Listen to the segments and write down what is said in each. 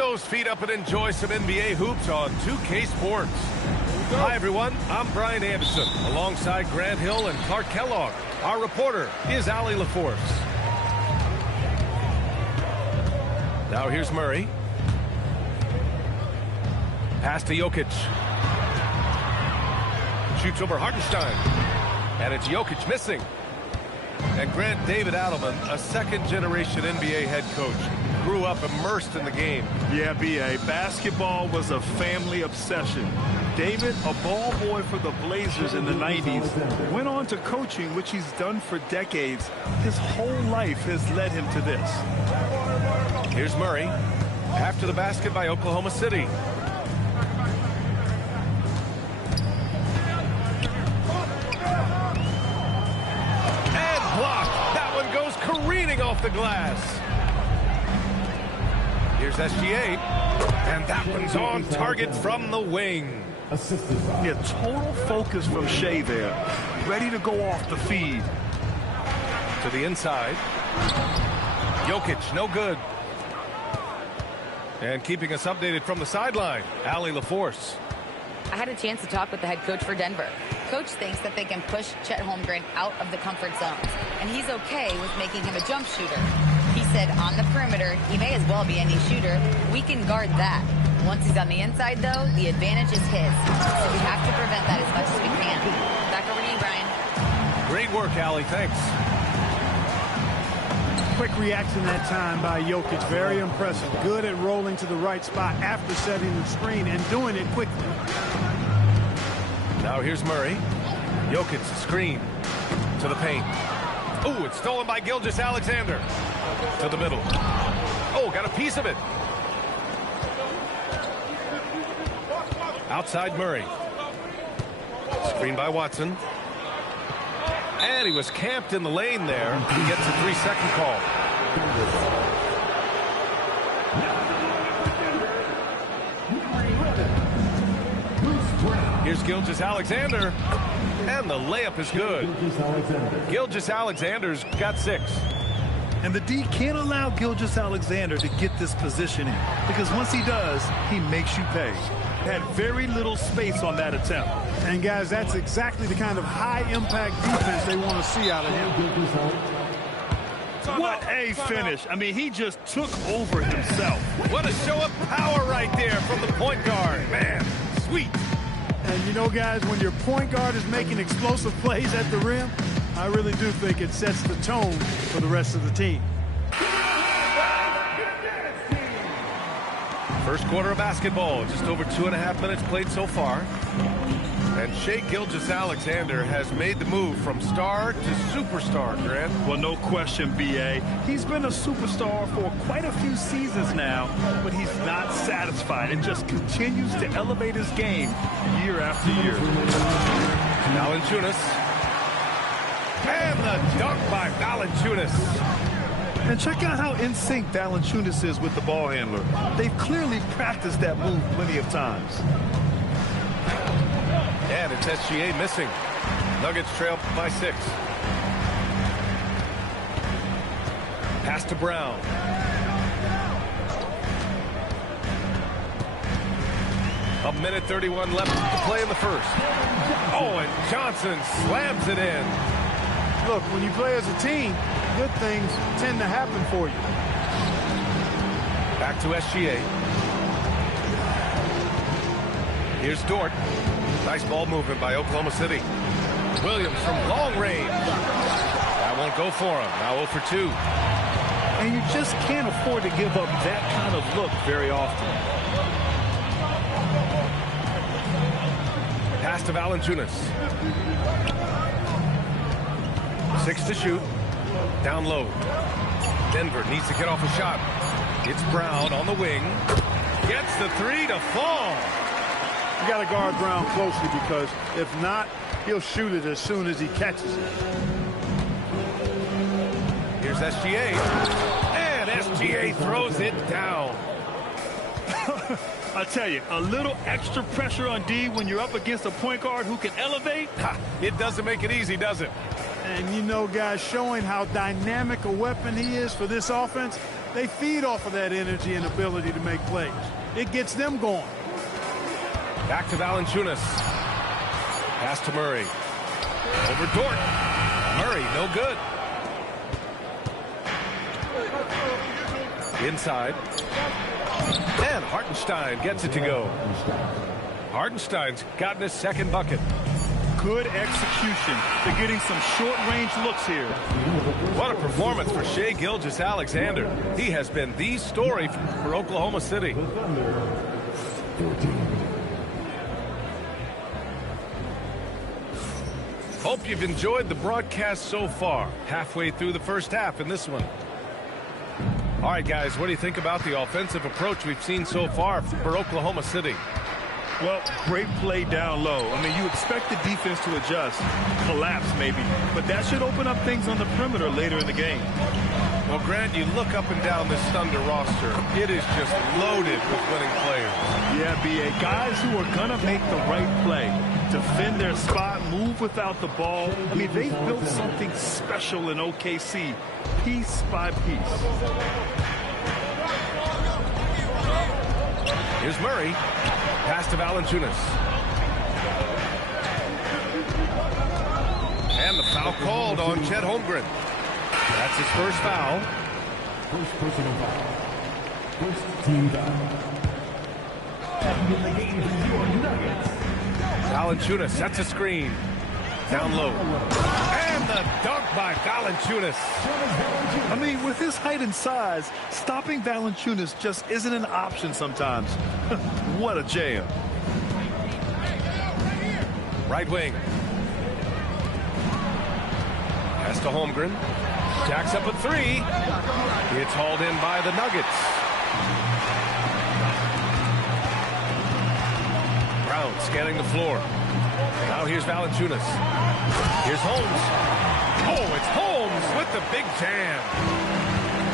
those feet up and enjoy some NBA hoops on 2K Sports. Hi, everyone. I'm Brian Anderson, alongside Grant Hill and Clark Kellogg. Our reporter is Allie LaForce. Now here's Murray. Pass to Jokic. Shoots over Hartenstein. And it's Jokic missing. And Grant, David Adelman, a second-generation NBA head coach, grew up immersed in the game. Yeah, B.A. Basketball was a family obsession. David, a ball boy for the Blazers in the 90s, went on to coaching, which he's done for decades. His whole life has led him to this. Here's Murray. After the basket by Oklahoma City. Careening off the glass. Here's SGA. And that one's on target from the wing. Yeah, total focus from Shea there. Ready to go off the feed. To the inside. Jokic, no good. And keeping us updated from the sideline, Allie LaForce. I had a chance to talk with the head coach for Denver. Coach thinks that they can push Chet Holmgren out of the comfort zones, and he's okay with making him a jump shooter. He said on the perimeter, he may as well be any shooter. We can guard that. Once he's on the inside, though, the advantage is his. So we have to prevent that as much as we can. Back over to you, Brian. Great work, Allie. Thanks. Quick reaction that time by Jokic. Very impressive. Good at rolling to the right spot after setting the screen and doing it quickly. Now here's Murray. Jokic screen to the paint. Oh, it's stolen by Gilgeous-Alexander. To the middle. Oh, got a piece of it. Outside Murray. Screen by Watson. And he was camped in the lane there. He gets a 3-second call. Here's Gilgeous-Alexander. And the layup is good. Gilgeous-Alexander's got 6. And the D can't allow Gilgeous-Alexander to get this positioning, because once he does, he makes you pay. Had very little space on that attempt. And guys, that's exactly the kind of high-impact defense they want to see out of him. What a finish. I mean, he just took over himself. What a show of power right there from the point guard. Man, sweet. And you know, guys, when your point guard is making explosive plays at the rim, I really do think it sets the tone for the rest of the team. First quarter of basketball, just over 2.5 minutes played so far. And Shai Gilgeous-Alexander has made the move from star to superstar, Grant. Well, no question, B.A. He's been a superstar for quite a few seasons now, but he's not satisfied and just continues to elevate his game year after year. Valanciunas. And the dunk by Valanciunas. And check out how in sync Valanciunas is with the ball handler. They've clearly practiced that move plenty of times. And it's SGA missing. Nuggets trail by 6. Pass to Brown. A minute 31 left to play in the first. Oh, and Johnson slams it in. Look, when you play as a team, good things tend to happen for you. Back to SGA. Here's Dort. Nice ball movement by Oklahoma City. Williams from long range. That won't go for him. Now 0 for 2. And you just can't afford to give up that kind of look very often. Pass to Valanciunas. 6 to shoot. Down low. Denver needs to get off a shot. It's Brown on the wing. Gets the 3 to fall. You got to guard Brown closely, because if not, he'll shoot it as soon as he catches it. Here's SGA. And SGA throws it down. I tell you, a little extra pressure on D when you're up against a point guard who can elevate. It doesn't make it easy, does it? And you know, guys, showing how dynamic a weapon he is for this offense, They feed off of that energy and ability to make plays. It gets them going. Back to Valanciunas. Pass to Murray. Over Dort. Murray, no good. Inside. And Hartenstein gets it to go. Hartenstein's gotten his second bucket. Good execution. They're getting some short-range looks here. What a performance for Shai Gilgeous-Alexander. He has been the story for Oklahoma City. Hope you've enjoyed the broadcast so far. Halfway through the first half in this one. All right, guys, what do you think about the offensive approach we've seen so far for Oklahoma City? Well, great play down low. I mean, you expect the defense to adjust, collapse maybe, but that should open up things on the perimeter later in the game. Well, Grant, you look up and down this Thunder roster. It is just loaded with winning players. Yeah, B.A. Guys who are going to make the right play, defend their spot, move without the ball. I mean, they've built something special in OKC, piece by piece. Here's Murray. Pass to Valanciunas. And the foul called on Chet Holmgren. That's his first foul. First personal foul. First team foul. In the game for your Nuggets. Valanciunas sets a screen. Down low. And the dunk by Valanciunas. I mean, with his height and size, stopping Valanciunas just isn't an option sometimes. What a jam. Right wing. Pass to Holmgren. Jacks up a three. It's hauled in by the Nuggets. Brown scanning the floor. Now here's Valanciunas. Here's Holmes. Oh, it's Holmes with the big jam.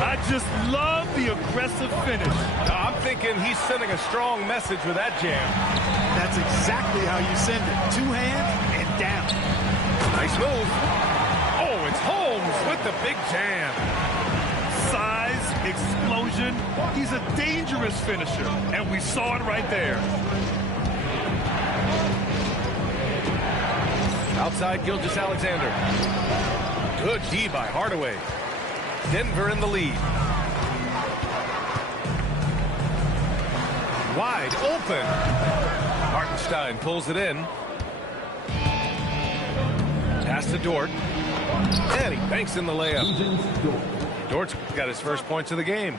I just love the aggressive finish. I'm thinking he's sending a strong message with that jam. That's exactly how you send it. Two hands and down. Nice move. Oh, it's Holmes with the big jam. Size, explosion. He's a dangerous finisher, and we saw it right there. Outside Gilgeous-Alexander. Good D by Hardaway. Denver in the lead. Wide open. Hartenstein pulls it in. Pass to Dort. And he banks in the layup. Dort's got his first points of the game.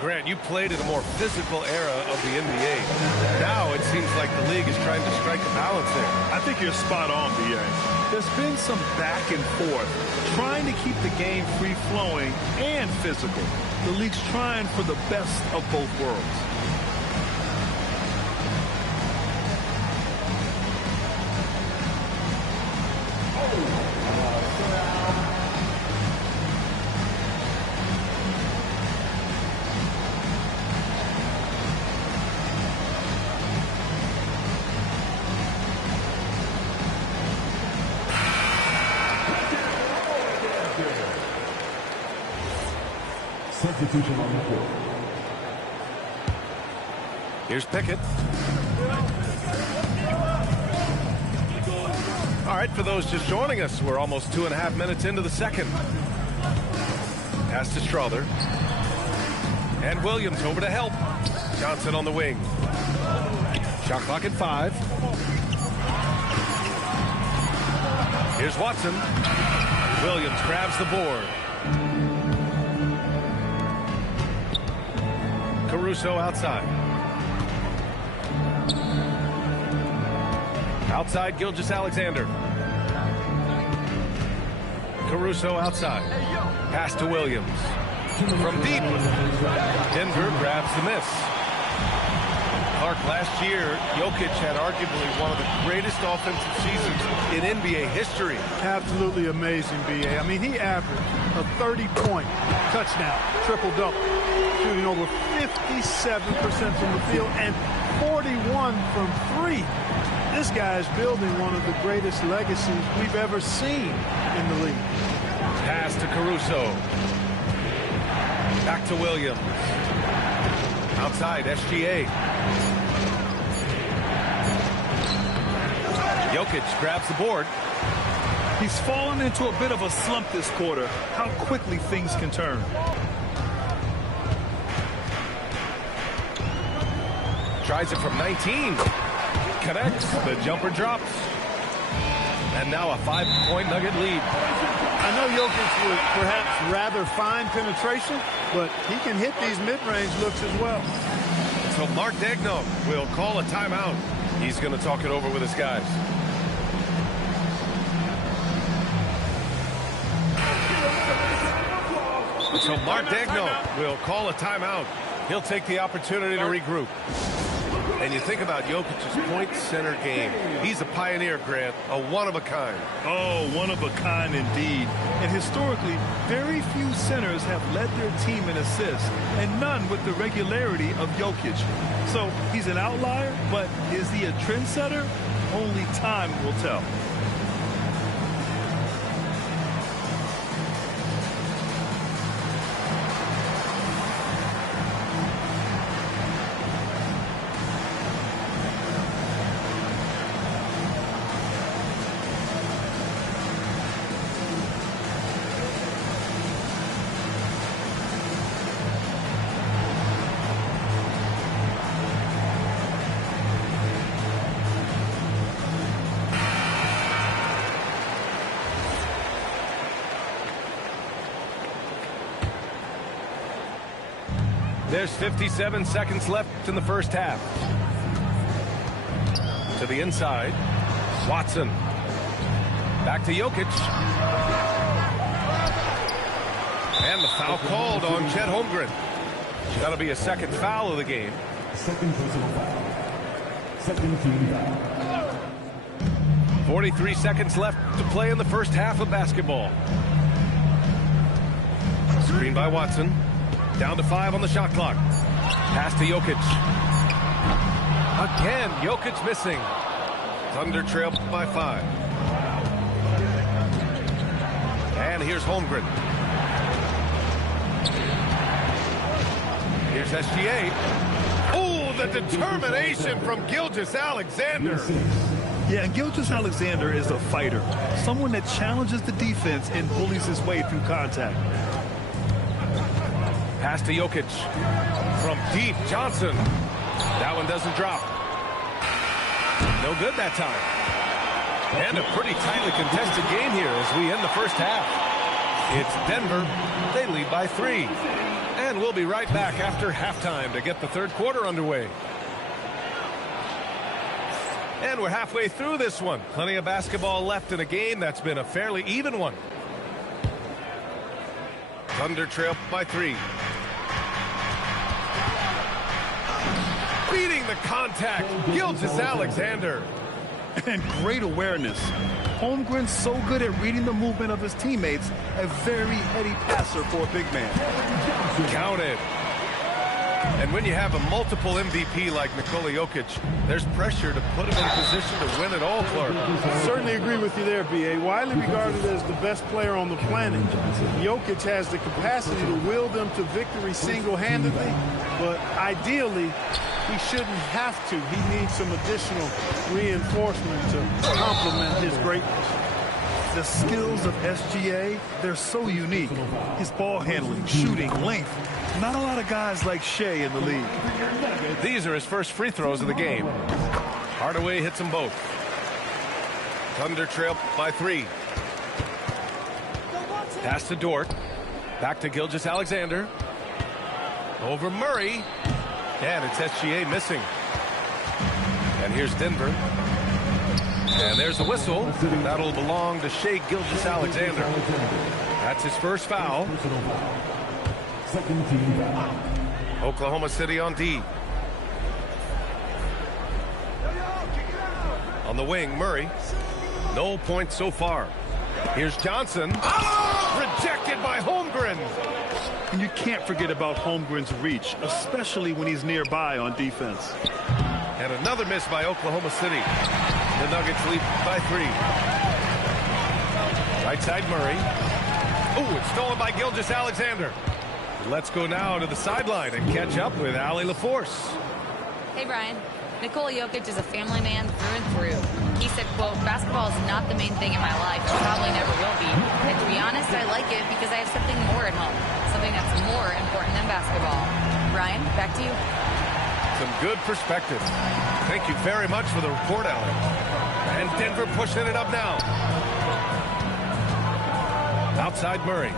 Grant, you played in a more physical era of the NBA. Now it seems like the league is trying to strike a balance there. I think you're spot on, B.A. There's been some back and forth, trying to keep the game free-flowing and physical. The league's trying for the best of both worlds. Substitution on the court. Here's Pickett. All right, for those just joining us, we're almost 2.5 minutes into the second. Pass to Strother. And Williams over to help. Johnson on the wing. Shot clock at 5. Here's Watson. Williams grabs the board. Caruso outside. Outside Gilgeous-Alexander. Caruso outside. Pass to Williams. From deep. Denver grabs the miss. Clark, last year, Jokic had arguably one of the greatest offensive seasons in NBA history. Absolutely amazing, B.A. I mean, he averaged a 30-point touchdown, triple-double, shooting over 57% from the field and 41 from 3. This guy is building one of the greatest legacies we've ever seen in the league. Pass to Caruso. Back to Williams. Outside, SGA. Jokic grabs the board. He's fallen into a bit of a slump this quarter. How quickly things can turn. Tries it from 19. Connects. The jumper drops. And now a 5-point Nugget lead. I know Jokic would perhaps rather find penetration, but he can hit these mid-range looks as well. So Mark Daigneault will call a timeout. He's going to talk it over with his guys. So Mark Daigneault will call a timeout. He'll take the opportunity to regroup. And you think about Jokic's point center game. He's a pioneer, Grant, a one-of-a-kind. Oh, one-of-a-kind indeed. And historically, very few centers have led their team in assists, and none with the regularity of Jokic. So he's an outlier, but is he a trendsetter? Only time will tell. There's 57 seconds left in the first half. To the inside. Watson. Back to Jokic. And the foul called on Chet Holmgren. That'll be a second foul of the game. Second personal foul. Second team foul. 43 seconds left to play in the first half of basketball. Screen by Watson. Down to 5 on the shot clock. Pass to Jokic. Again, Jokic missing. Thunder trail by 5. And here's Holmgren. Here's SGA. Oh, the determination from Gilgeous-Alexander. Yeah, and Gilgeous-Alexander is a fighter. Someone that challenges the defense and bullies his way through contact. Pass to Jokic. From deep, Johnson. That one doesn't drop. No good that time. And a pretty tightly contested game here as we end the first half. It's Denver. They lead by 3. And we'll be right back after halftime to get the third quarter underway. And we're halfway through this one. Plenty of basketball left in a game that's been a fairly even one. Thunder trail by 3. Beating the contact, Gilgeous-Alexander. And great awareness. Holmgren's so good at reading the movement of his teammates, a very heady passer for a big man. Counted. And when you have a multiple MVP like Nikola Jokic, there's pressure to put him in position to win it all, Clark. Certainly agree with you there, B.A. Widely regarded as the best player on the planet, Jokic has the capacity to will them to victory single-handedly, but ideally, he shouldn't have to. He needs some additional reinforcement to complement his greatness. The skills of SGA, they're so unique. His ball handling, shooting, length. Not a lot of guys like Shea in the league. These are his first free throws of the game. Hardaway hits them both. Thunder trail by 3. Pass to Dort. Back to Gilgeous-Alexander. Over Murray. And it's SGA missing. And here's Denver. And there's the whistle. That'll belong to Shea Gilgeous-Alexander. That's his first foul. Second team foul. Oklahoma City on D. On the wing, Murray. No points so far. Here's Johnson. Rejected by Holmgren. And you can't forget about Holmgren's reach, especially when he's nearby on defense. And another miss by Oklahoma City. The Nuggets lead by 3. Right side, Murray. Oh, it's stolen by Gilgeous-Alexander. Let's go now to the sideline and catch up with Allie LaForce. Hey, Brian. Nikola Jokic is a family man through and through. He said, quote, basketball is not the main thing in my life. It probably never will be. And to be honest, I like it because I have something more at home. Something that's more important than basketball. Brian, back to you. Some good perspective. Thank you very much for the report, Allie. And Denver pushing it up now. Outside Murray.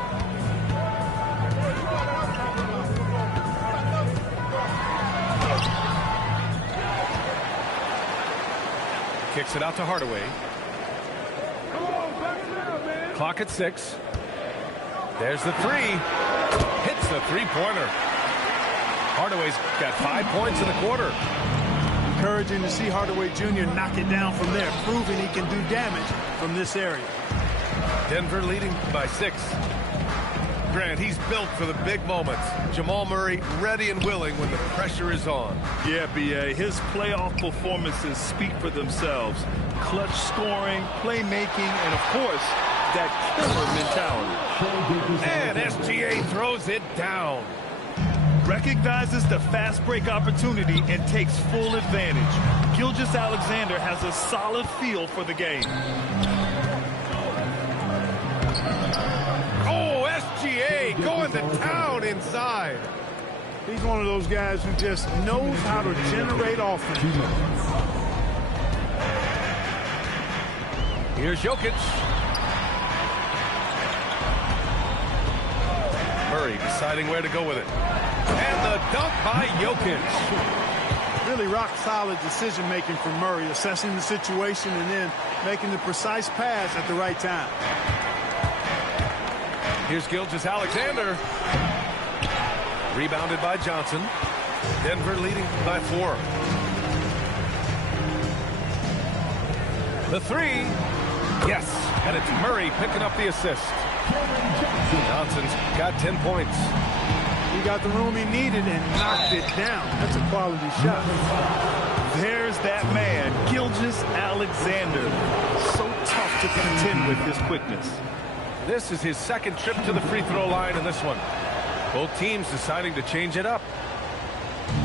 Kicks it out to Hardaway. Clock at 6. There's the three. Hits the three-pointer. Hardaway's got 5 points in the quarter. Encouraging to see Hardaway Jr. knock it down from there, proving he can do damage from this area. Denver leading by 6. Grant, he's built for the big moments. Jamal Murray ready and willing when the pressure is on. Yeah, B.A. His playoff performances speak for themselves. Clutch scoring, playmaking, and, of course, that killer mentality. And SGA throws it down. Recognizes the fast break opportunity and takes full advantage. Gilgeous-Alexander has a solid feel for the game. SGA going to town inside. He's one of those guys who just knows how to generate offense. Here's Jokic. Murray deciding where to go with it. And the dunk by Jokic. Really rock-solid decision-making from Murray, assessing the situation and then making the precise pass at the right time. Here's Gilgeous-Alexander. Rebounded by Johnson. Denver leading by 4. The three. Yes, and it's Murray picking up the assist. Johnson's got 10 points. He got the room he needed and knocked it down. That's a quality shot. There's that man, Gilgeous-Alexander. So tough to contend with his quickness. This is his second trip to the free throw line in this one. Both teams deciding to change it up.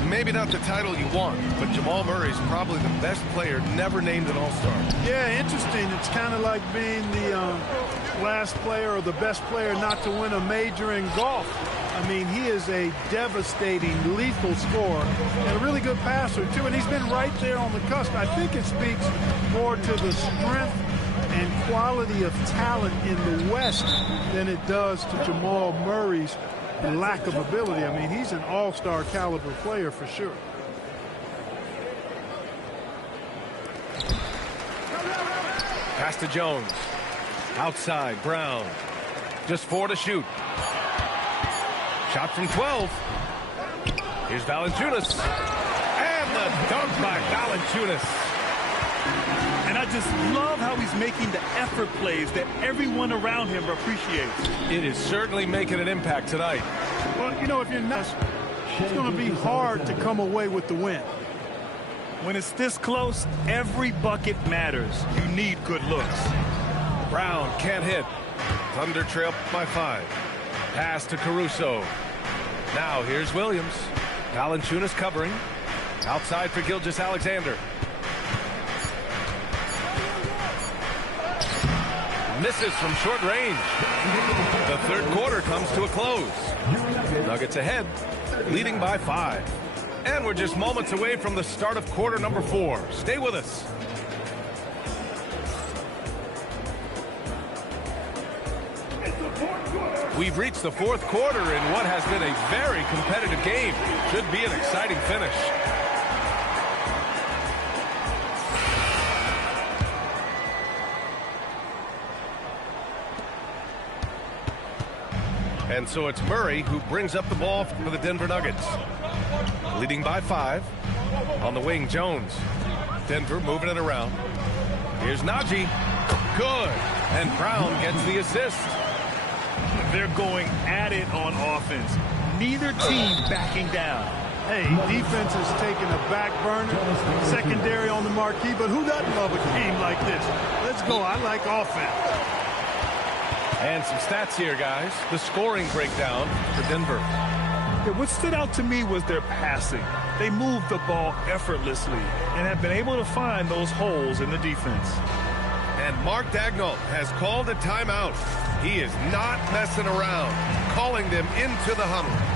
Maybe not the title you want, but Jamal Murray's probably the best player never named an All-Star. Yeah, interesting. It's kind of like being the last player or the best player not to win a major in golf. I mean, he is a devastating, lethal scorer and a really good passer, too. And he's been right there on the cusp. I think it speaks more to the strength and quality of talent in the West than it does to Jamal Murray's lack of ability. I mean, he's an all-star caliber player for sure. Pass to Jones. Outside, Brown. Just 4 to shoot. Shot from 12. Here's Valanciunas. And the dunk by Valanciunas. And I just love how he's making the effort plays that everyone around him appreciates. It is certainly making an impact tonight. Well, you know, if you're not, it's going to be hard to come away with the win. When it's this close, every bucket matters. You need good looks. Brown can't hit. Thunder trail by 5. Pass to Caruso. Now here's Williams. Valanciunas covering. Outside for Gilgeous-Alexander. Misses from short range. The third quarter comes to a close. Nuggets ahead, leading by 5. And we're just moments away from the start of quarter number 4. Stay with us. We've reached the fourth quarter in what has been a very competitive game. Should be an exciting finish. And so it's Murray who brings up the ball for the Denver Nuggets. Leading by 5. On the wing, Jones. Denver moving it around. Here's Najee. Good. And Brown gets the assist. They're going at it on offense. Neither team backing down. Hey, defense is taking a back burner, secondary on the marquee, but who doesn't love a game like this? Let's go. I like offense. And some stats here, guys. The scoring breakdown for Denver. Yeah, what stood out to me was their passing. They moved the ball effortlessly and have been able to find those holes in the defense. And Mark Daigneault has called a timeout. He is not messing around, calling them into the huddle.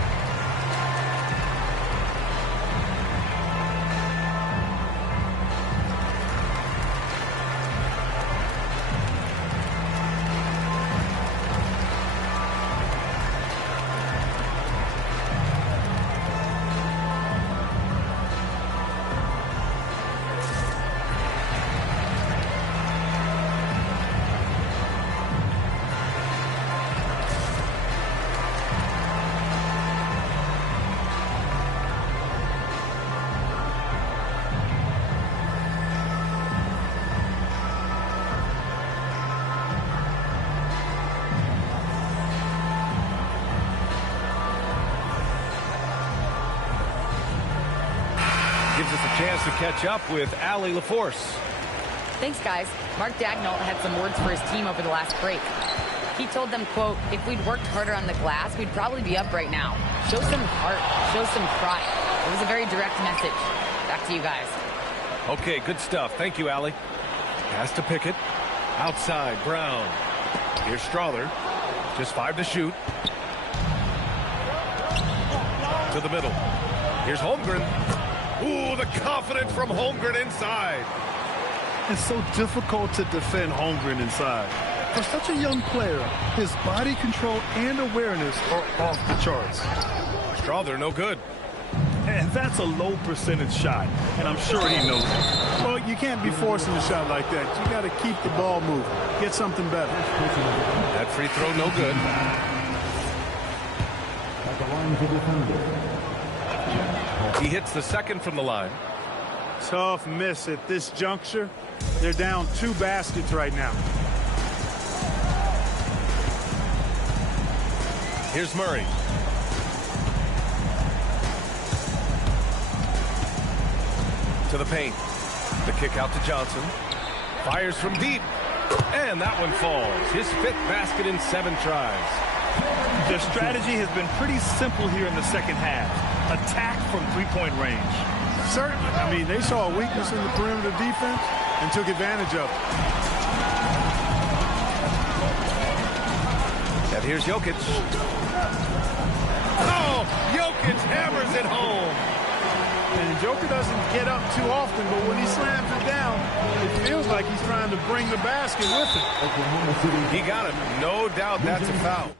Gives us a chance to catch up with Allie LaForce. Thanks, guys. Mark Daigneault had some words for his team over the last break. He told them, quote, if we'd worked harder on the glass, we'd probably be up right now. Show some heart. Show some pride. It was a very direct message. Back to you guys. Okay, good stuff. Thank you, Allie. Pass to Pickett. Outside, Brown. Here's Strother. Just 5 to shoot. To the middle. Here's Holmgren. Ooh, the confidence from Holmgren inside. It's so difficult to defend Holmgren inside. For such a young player, his body control and awareness are off the charts. Strother, no good. And that's a low percentage shot, and I'm sure he knows it. Well, you can't be forcing a shot like that. You got to keep the ball moving. Get something better. That free throw, no good. At the line for defender. He hits the second from the line. Tough miss at this juncture. They're down 2 baskets right now. Here's Murray. To the paint. The kick out to Johnson. Fires from deep. And that one falls. His 5th basket in 7 tries. Their strategy has been pretty simple here in the second half. Attack from three-point range. Certainly. I mean, they saw a weakness in the perimeter defense and took advantage of it. And here's Jokic. Oh, Jokic hammers it home. And Joker doesn't get up too often, but when he slams it down, it feels like he's trying to bring the basket with him. He got it. No doubt that's a foul.